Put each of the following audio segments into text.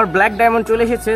আমার black diamond চলে এসেছে।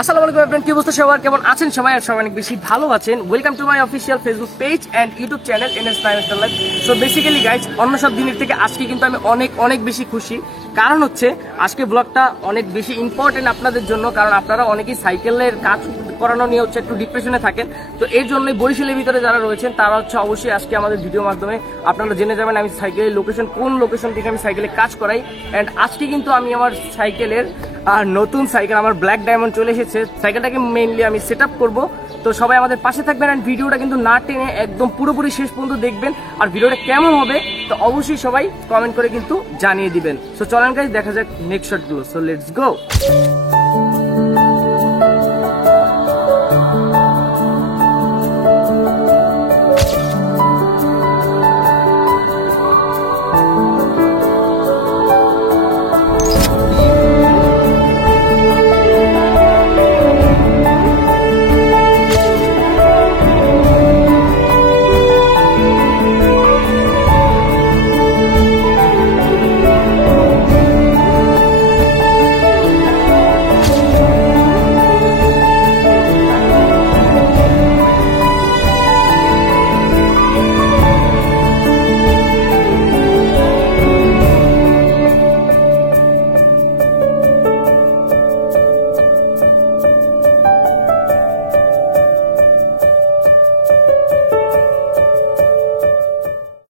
আসসালামু আলাইকুম এভরিওয়ান, কি অবস্থা সবার, কেমন আছেন সবাই? আর সবাই অনেক বেশি ভালো আছেন। Welcome to my official Facebook page and YouTube channel NS lifestyle life. So basically guys, অন্য সব দিনের থেকে আজকে কিন্তু আমি অনেক বেশি খুশি। কারণ হচ্ছে আজকে ব্লগটা অনেক বেশি ইম্পর্টেন্ট আপনাদের জন্য, কারণ আপনারা অনেকেই সাইকেলের কাজ করানো নিয়ে হচ্ছে একটু ডিপ্রেশনে থাকেন। তো এর জন্যই বরিশালের ভিতরে যারা রয়েছেন তারা হচ্ছে অবশ্যই আজকে আমাদের ভিডিওর মাধ্যমে আপনারা জেনে যাবেন আমি সাইকেলের লোকেশন, কোন লোকেশন থেকে আমি সাইকেলে কাজ করাই। অ্যান্ড আজকে কিন্তু আমি আমার সাইকেলের নতুন সাইকেল আমার ব্ল্যাক ডায়মন্ড চলে এসেছে, সাইকেলটাকে মেইনলি আমি সেট আপ করবো। তো সবাই আমাদের পাশে থাকবেন অ্যান্ড ভিডিওটা কিন্তু না টেনে একদম পুরোপুরি শেষ পর্যন্ত দেখবেন। আর ভিডিওটা কেমন হবে তো অবশ্যই সবাই কমেন্ট করে কিন্তু জানিয়ে দিবেন। সো চলেন গাইস, দেখা যাক নেক্সট শটগুলো। So let's go.